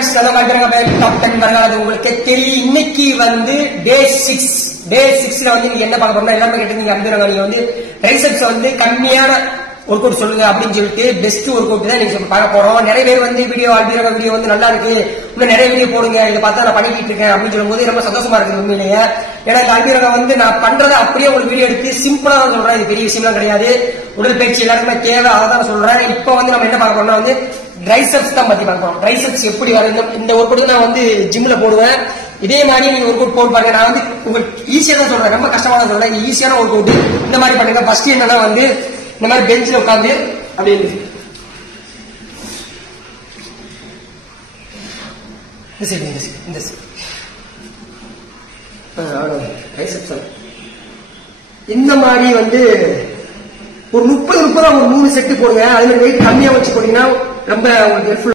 Friends, top 10 வரலாறு உங்களுக்கு தெரியும். இன்னைக்கு வந்து டே 6ல வந்து நீங்க என்ன பார்க்க போறோம்னா, எல்லாமே கேட்டீங்க அன்புறாங்க. நீங்க வந்து ரைசப்ஸ் வந்து கம்மியான ஒர்க் அவுட் சொல்லுங்க அப்படின்னு சொல்லிட்டு பெஸ்ட் ஒர்க் அவுட் தான் நீங்க பார்க்க போறோம். நிறைய பேர் வந்து அல்பிரங்க வீடியோ வந்து நல்லா இருக்கு, இன்னும் நிறைய வீடியோ போடுங்க, இதை பார்த்தா நான் பண்ணிக்கிட்டு இருக்கேன் அப்படின்னு சொல்லும் போது ரொம்ப சந்தோஷமா இருக்குது உண்மையிலேயே. ஏன்னா இந்த அல்பிரங்க வந்து நான் பண்றதை அப்படியே உங்களுக்கு வீடியோ எடுத்து சிம்பிளா தான் சொல்றேன். இது பெரிய விஷயம்லாம் கிடையாது. உடற்பயிற்சி எல்லாருக்குமே தேவை, அதை தான் சொல்றேன். இப்போ வந்து நம்ம என்ன பார்க்க போறோம்னா வந்து ட்ரைசெப்ஸ் தான் பத்தி பார்ப்போம். ட்ரைசெப்ஸ் எப்படி வரும், இந்த ஒர்க் அவுட் நான் வந்து ஜிம்ல போடுவேன். இதே மாதிரி நீங்க ஒர்க் அவுட் போட்டு பாருங்க. நான் வந்து உங்களுக்கு ஈஸியா தான் சொல்றேன், ரொம்ப கஷ்டமா தான் சொல்றேன். ஈஸியான ஒர்க் அவுட் இந்த மாதிரி பண்ணுங்க. ஃபர்ஸ்ட் என்னன்னா வந்து இந்த மாதிரி பெஞ்சில் உட்காந்து அப்படின்னு இந்த மாதிரி வந்து ஒரு 30 ஒரு 3 செட்டு போடுங்க. அது மாதிரி வெயிட் கம்மியா வச்சு போட்டீங்கன்னா ரொம்ப உங்களுக்கு ஹெல்ப்ஃபுல்.